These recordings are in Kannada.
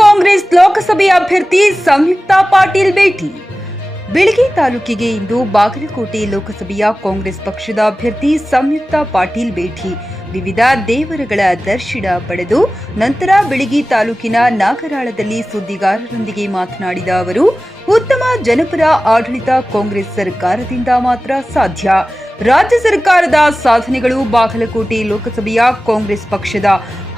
ಕಾಂಗ್ರೆಸ್ ಲೋಕಸಭೆ ಅಭ್ಯರ್ಥಿ ಸಂಯುಕ್ತಾ ಪಾಟೀಲ್ ಭೇಟಿ. ಬೆಳಗಿ ತಾಲೂಕಿಗೆ ಇಂದು ಬಾಗಲಕೋಟೆ ಲೋಕಸಭೆಯ ಕಾಂಗ್ರೆಸ್ ಪಕ್ಷದ ಅಭ್ಯರ್ಥಿ ಸಂಯುಕ್ತಾ ಪಾಟೀಲ್ ಭೇಟಿ. ವಿವಿಧ ದೇವರುಗಳ ದರ್ಶನ ಪಡೆದು ನಂತರ ಬೆಳಗಿ ತಾಲೂಕಿನ ನಾಗರಾಳದಲ್ಲಿ ಸುದ್ದಿಗಾರರೊಂದಿಗೆ ಮಾತನಾಡಿದ ಅವರು, ಉತ್ತಮ ಜನಪರ ಆಡಳಿತ ಕಾಂಗ್ರೆಸ್ ಸರ್ಕಾರದಿಂದ ಮಾತ್ರ ಸಾಧ್ಯ. ರಾಜ್ಯ ಸರ್ಕಾರದ ಸಾಧನೆಗಳು ಬಾಗಲಕೋಟೆ ಲೋಕಸಭೆಯ ಕಾಂಗ್ರೆಸ್ ಪಕ್ಷದ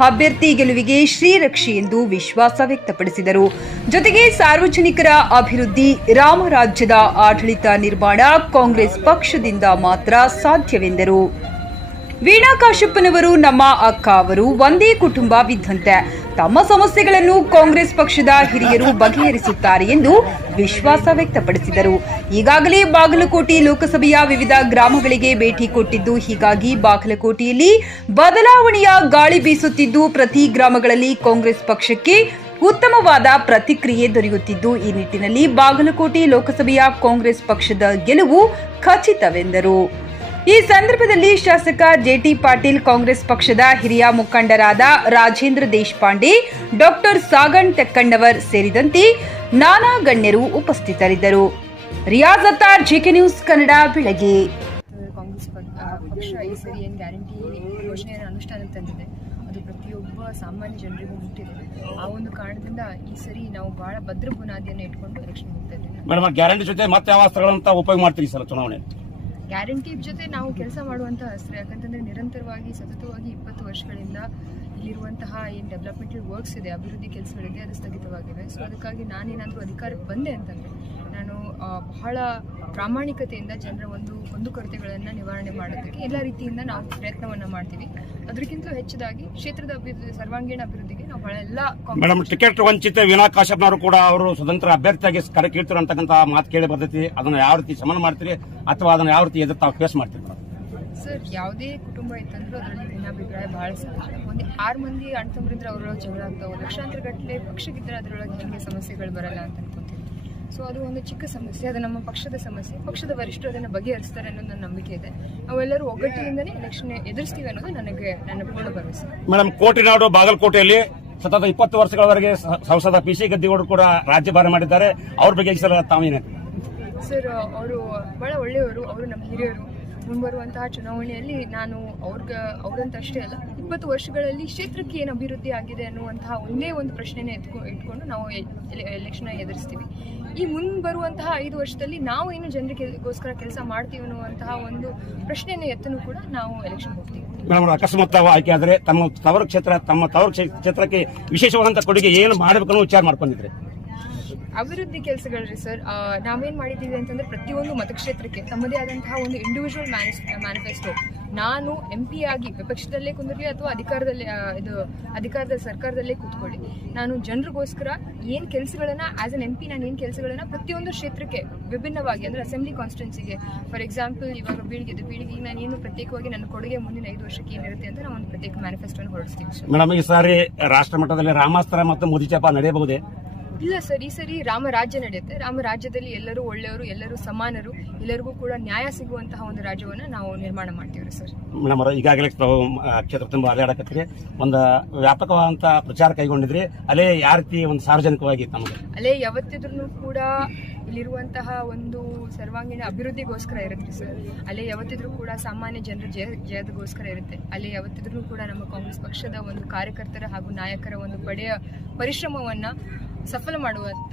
ಅಭ್ಯರ್ಥಿ ಗೆಲುವಿಗೆ ಶ್ರೀರಕ್ಷೆ ಎಂದು ವಿಶ್ವಾಸ ವ್ಯಕ್ತಪಡಿಸಿದರು. ಜೊತೆಗೆ ಸಾರ್ವಜನಿಕರ ಅಭಿವೃದ್ಧಿ ರಾಮರಾಜ್ಯದ ಆಡಳಿತ ನಿರ್ಮಾಣ ಕಾಂಗ್ರೆಸ್ ಪಕ್ಷದಿಂದ ಮಾತ್ರ ಸಾಧ್ಯವೆಂದರು. ವೀಣಾ ಕಾಶಪ್ಪನವರು ನಮ್ಮ ಅಕ್ಕ ಅವರು ಒಂದೇ ಕುಟುಂಬವಿದ್ದಂತೆ ತಮ್ಮ ಸಮಸ್ಯೆಗಳನ್ನು ಕಾಂಗ್ರೆಸ್ ಪಕ್ಷದ ಹಿರಿಯರು ಬಗೆಹರಿಸುತ್ತಾರೆ ಎಂದು ವಿಶ್ವಾಸ ವ್ಯಕ್ತಪಡಿಸಿದರು. ಈಗಾಗಲೇ ಬಾಗಲಕೋಟೆ ಲೋಕಸಭೆಯ ವಿವಿಧ ಗ್ರಾಮಗಳಿಗೆ ಭೇಟಿ ಕೊಟ್ಟಿದ್ದು, ಹೀಗಾಗಿ ಬಾಗಲಕೋಟೆಯಲ್ಲಿ ಬದಲಾವಣೆಯ ಗಾಳಿ ಬೀಸುತ್ತಿದ್ದು, ಪ್ರತಿ ಗ್ರಾಮಗಳಲ್ಲಿ ಕಾಂಗ್ರೆಸ್ ಪಕ್ಷಕ್ಕೆ ಉತ್ತಮವಾದ ಪ್ರತಿಕ್ರಿಯೆ ದೊರೆಯುತ್ತಿದ್ದು, ಈ ನಿಟ್ಟಿನಲ್ಲಿ ಬಾಗಲಕೋಟೆ ಲೋಕಸಭೆಯ ಕಾಂಗ್ರೆಸ್ ಪಕ್ಷದ ಗೆಲುವು ಖಚಿತವೆಂದರು. ಈ ಸಂದರ್ಭದಲ್ಲಿ ಶಾಸಕ ಜೆಟಿ ಪಾಟೀಲ್ ಕಾಂಗ್ರೆಸ್ ಪಕ್ಷದ ಹಿರಿಯ ಮುಖಂಡರಾದ ರಾಜೇಂದ್ರ ದೇಶಪಾಂಡೆ ಡಾಕ್ಟರ್ ಸಾಗಣ್ ತೆಕ್ಕಣ್ಣವರ್ ಸೇರಿದಂತೆ ನಾನಾ ಗಣ್ಯರು ಉಪಸ್ಥಿತರಿದ್ದರು. ರಿಯಾಜ್ ಅತ್ತಾರ್ ಜೆಕೆ ನ್ಯೂಸ್ ಕನ್ನಡ ಬೆಳಗ್ಗೆ. ಕಾಂಗ್ರೆಸ್ ಪಕ್- ಪಕ್ಷ ಈ ಸರಿ ಏನು ಗ್ಯಾರಂಟಿ ಯೋಜನೆಯನ್ನು ಅನುಷ್ಠಾನಕ್ಕೆ ತಂದಿದೆ ಅದು ಪ್ರತಿಯೊಬ್ಬ ಸಾಮಾನ್ಯ ಜನರಿಗೂ ಮುಟ್ಟಿದೆ. ಆ ಒಂದು ಕಾರಣದಿಂದ ಈ ಸರಿ ನಾವು ಬಹಳ ಭದ್ರ ಬುನಾದಿಯನ್ನು ಇಟ್ಕೊಂಡು ಎಲೆಕ್ಷನ್ ಹೋಗ್ತಾ ಇದ್ದೀವಿ. ಮೇಡಮ್ ಗ್ಯಾರಂಟಿ ಜೊತೆ ಮತ್ತೆ ಯಾವ ಅಸ್ತ್ರಗಳಂತ ಉಪಯೋಗ ಮಾಡ್ತೀರಿ ಸರ್ ಚುನಾವಣೆ ಗ್ಯಾರಂಟಿ ಜೊತೆ ನಾವು ಕೆಲಸ ಮಾಡುವಂಥ ಅಸ್ತ್ರ, ಯಾಕಂತಂದ್ರೆ ನಿರಂತರವಾಗಿ, ಸತತವಾಗಿ ಇಪ್ಪತ್ತು ವರ್ಷಗಳಿಂದ ಇಲ್ಲಿರುವಂತಹ ಏನು ಡೆವಲಪ್ಮೆಂಟಲ್ ವರ್ಕ್ಸ್ ಇದೆ, ಅಭಿವೃದ್ಧಿ ಕೆಲಸಗಳಿದೆ ಅದು ಸ್ಥಗಿತವಾಗಿದೆ. ಸೊ ಅದಕ್ಕಾಗಿ ನಾನೇನಾದರೂ ಅಧಿಕಾರಕ್ಕೆ ಬಂದೆ ಅಂತಂದರೆ ಬಹಳ ಪ್ರಾಮಾಣಿಕತೆಯಿಂದ ಜನರ ಒಂದು ಕುಂದುಕೊರತೆಗಳನ್ನು ನಿವಾರಣೆ ಮಾಡೋದಕ್ಕೆ ಎಲ್ಲ ರೀತಿಯಿಂದ ನಾವು ಪ್ರಯತ್ನವನ್ನು ಮಾಡ್ತೀವಿ. ಅದಕ್ಕಿಂತ ಹೆಚ್ಚದಾಗಿ ಕ್ಷೇತ್ರದ ಅಭಿವೃದ್ಧಿ ಸರ್ವಾಂಗೀಣ ಅಭಿವೃದ್ಧಿಗೆ ನಾವು ಬಹಳ ಎಲ್ಲ ಮೇಡಮ್ ಟಿಕೆಟ್ ವಂಚಿತ ವಿನಾ ಕಾಶ್ಯಪ್ನವರು ಕೂಡ ಅವರು ಸ್ವತಂತ್ರ ಅಭ್ಯರ್ಥಿಯಾಗಿ ಕರೆ ಕೇಳ್ತಿರೋ ಅಂತಕ್ಕಂಥ ಮಾತು ಕೇಳಿ ಬರ್ತೈತಿ. ಅದನ್ನ ಯಾವ ರೀತಿ ಶಮನ ಮಾಡ್ತೀರಿ ಅಥವಾ ಅದನ್ನ ಯಾವ ರೀತಿ ಎದುರು ತಾವು ಫೇಸ್ ಮಾಡ್ತೀರಿ ಸರ್ ಯಾವುದೇ ಕುಟುಂಬ ಇತ್ತಂದ್ರೂ ಅದರಲ್ಲಿ ಭಿನ್ನಾಭಿಪ್ರಾಯ ಬಹಳ ಸಹಜ ಒಂದು ಆರು ಮಂದಿ ಅಣ್ಣ ತಮ್ಮರಿದ್ರೆ ಅವರೊಳಗೆ ಜಗಳ ಆಗ್ತಾವೆ. ಲಕ್ಷಾಂತರ ಗಟ್ಟಲೆ ಪಕ್ಷಕ್ಕಿದ್ರೆ ಅದರೊಳಗೆ ಹೆಂಗೆ ಸಮಸ್ಯೆಗಳು ಬರಲ್ಲ ಅಂತ ಸೊ ಅದು ಒಂದು ಚಿಕ್ಕ ಸಮಸ್ಯೆ ಅದು ನಮ್ಮ ಪಕ್ಷದ ಸಮಸ್ಯೆ. ಪಕ್ಷದ ವರಿಷ್ಠರು ಅದನ್ನು ಬಗೆಹರಿಸ್ತಾರೆ ಅನ್ನೋದು ನನ್ನ ನಂಬಿಕೆ ಇದೆ. ನಾವೆಲ್ಲರೂ ಒಗ್ಗಟ್ಟಿನಿಂದನೇ ಎಲೆಕ್ಷನ್ ಎದುರಿಸ್ತೀವಿ ಅನ್ನೋದು ನನಗೆ ನನ್ನ ಪೂರ್ಣ ಭರವಸೆ. ಮೇಡಮ್ ಕೋಟಿನಾಡು ಬಾಗಲಕೋಟೆಯಲ್ಲಿ ಸತತ ಇಪ್ಪತ್ತು ವರ್ಷಗಳವರೆಗೆ ಸಂಸದ ಪಿ ಸಿ ಗದ್ದಿಗೌಡರು ಕೂಡ ರಾಜ್ಯಭಾರ ಮಾಡಿದ್ದಾರೆ. ಅವ್ರ ಬಗ್ಗೆ ಸಲ ಸರ್ ಅವರು ಬಹಳ ಒಳ್ಳೆಯವರು ಅವರು ನಮ್ಮ ಹಿರಿಯರು. ಮುಂಬರುವಂತಹ ಚುನಾವಣೆಯಲ್ಲಿ ನಾನು ಅವ್ರಿಗ, ಅವ್ರಂತಷ್ಟೇ ಅಲ್ಲ, ಇಪ್ಪತ್ತು ವರ್ಷಗಳಲ್ಲಿ ಕ್ಷೇತ್ರಕ್ಕೆ ಏನು ಅಭಿವೃದ್ಧಿ ಆಗಿದೆ ಅನ್ನುವಂತಹ ಒಂದೇ ಒಂದು ಪ್ರಶ್ನೆನೇ ಎತ್ಕೊ, ಇಟ್ಕೊಂಡು ನಾವು ಎಲೆಕ್ಷನ್ ಎದುರಿಸ್ತೀವಿ. ಈ ಮುಂಬರುವಂತಹ ಐದು ವರ್ಷದಲ್ಲಿ ನಾವು ಏನು ಜನರಿಗೋಸ್ಕರ ಕೆಲಸ ಮಾಡ್ತೀವಿ ಅನ್ನುವಂತಹ ಒಂದು ಪ್ರಶ್ನೆಯನ್ನು ಎತ್ತನು ಕೂಡ ನಾವು ಎಲೆಕ್ಷನ್ ಹೋಗ್ತೀವಿ. ಮೇಡಮ್ ಅಕಸ್ಮಾತ್ ಆಯ್ಕೆ ಆದರೆ ತಮ್ಮ ತವರು ಕ್ಷೇತ್ರ, ತಮ್ಮ ತವರು ಕ್ಷೇ- ಕ್ಷೇತ್ರಕ್ಕೆ ವಿಶೇಷವಾದಂತಹ ಕೊಡುಗೆ ಏನು ಮಾಡಬೇಕು ಅನ್ನೋ ವಿಚಾರ ಮಾಡ್ಕೊಂಡಿದ್ರಿ? ಅಭಿವೃದ್ಧಿ ಕೆಲಸಗಳ್ರಿ ಸರ್ ನಾವೇನು ಮಾಡಿದ್ದೀವಿ ಅಂತಂದ್ರೆ ಪ್ರತಿಯೊಂದು ಮತಕ್ಷೇತ್ರಕ್ಕೆ ತಮ್ಮದೇ ಆದಂತಹ ಒಂದು ಇಂಡಿವಿಜುವಲ್ ಮ್ಯಾನಿಫೆಸ್ಟೋ ನಾನು ಎಂ ಪಿ ಆಗಿ ವಿಪಕ್ಷದಲ್ಲೇ ಕುಂದಿರಲಿ ಅಥವಾ ಅಧಿಕಾರದಲ್ಲಿ ಇದು ಅಧಿಕಾರದ ಸರ್ಕಾರದಲ್ಲೇ ಕೂತ್ಕೊಳ್ಳಿ. ನಾನು ಜನರಿಗೋಸ್ಕರ ಏನು ಕೆಲಸಗಳನ್ನ ಆ್ಯಸ್ ಅನ್ ಎಂ ಪಿ ನಾನು ಏನು ಕೆಲಸಗಳನ್ನ ಪ್ರತಿಯೊಂದು ಕ್ಷೇತ್ರಕ್ಕೆ ವಿಭಿನ್ನವಾಗಿ, ಅಂದ್ರೆ ಅಸೆಂಬ್ಲಿ ಕಾನ್ಸ್ಟಿಟ್ಯೂನ್ಸಿಗೆ ಫಾರ್ ಎಕ್ಸಾಂಪಲ್ ಇವಾಗ ಬೀಳಿಗೆ ಬೀಳಿಗೆ ನಾನು ಏನು ಪ್ರತ್ಯೇಕವಾಗಿ ನನ್ನ ಕೊಡುಗೆ ಮುಂದಿನ ಐದು ವರ್ಷಕ್ಕೆ ಏನಿರುತ್ತೆ ಅಂತ ನಾವು ಒಂದು ಪ್ರತ್ಯೇಕ ಮ್ಯಾನಿಫೆಸ್ಟೋನ ಹೊರಡಿಸ್ತೀವಿ ಮೇಡಮ್, ಈ ಸಾರಿ ರಾಷ್ಟ್ರ ಮಟ್ಟದಲ್ಲಿ ರಾಮಾಸ್ತ್ರ ಮತ್ತು ಮೋದಿ ಚಾಪ ನಡೆಯಬಹುದೇ? ಇಲ್ಲ ಸರ್ ಈ ಸರಿ ರಾಮರಾಜ್ಯ ನಡೆಯುತ್ತೆ. ರಾಮರಾಜ್ಯದಲ್ಲಿ ಎಲ್ಲರೂ ಒಳ್ಳೆಯವರು ಎಲ್ಲರೂ ಸಮಾನರು ಎಲ್ಲರಿಗೂ ಕೂಡ ನ್ಯಾಯ ಸಿಗುವಂತಹ ಒಂದು ರಾಜ್ಯವನ್ನ ನಾವು ನಿರ್ಮಾಣ ಮಾಡ್ತೀವಿ ಸರ್. ಮೇಡಮ್ ಅವರು ಈಗಾಗಲೇ ಕ್ಷೇತ್ರ ತುಂಬ ಅಲೆಯಾಡಕತ್ತೀರಿ ಒಂದು ವ್ಯಾಪಕವಾದಂಥ ಪ್ರಚಾರ ಕೈಗೊಂಡಿದ್ರಿ. ಅಲ್ಲೇ ಯಾವ ರೀತಿ ಒಂದು ಸಾರ್ವಜನಿಕವಾಗಿ ತಮಗೆ? ಅಲ್ಲೇ ಯಾವತ್ತಿದ್ರೂ ಕೂಡ ಇಲ್ಲಿರುವಂತಹ ಒಂದು ಸರ್ವಾಂಗೀಣ ಅಭಿವೃದ್ಧಿಗೋಸ್ಕರ ಇರುತ್ತೆ ಸರ್. ಅಲ್ಲೇ ಯಾವತ್ತಿದ್ರೂ ಕೂಡ ಸಾಮಾನ್ಯ ಜನರ ಜಯ ಜಯದಗೋಸ್ಕರ ಇರುತ್ತೆ. ಅಲ್ಲೇ ಯಾವತ್ತಿದ್ರೂ ಕೂಡ ನಮ್ಮ ಕಾಂಗ್ರೆಸ್ ಪಕ್ಷದ ಒಂದು ಕಾರ್ಯಕರ್ತರ ಹಾಗೂ ನಾಯಕರ ಒಂದು ಪಡೆಯ ಪರಿಶ್ರಮವನ್ನ ಸಫಲ ಮಾಡುವ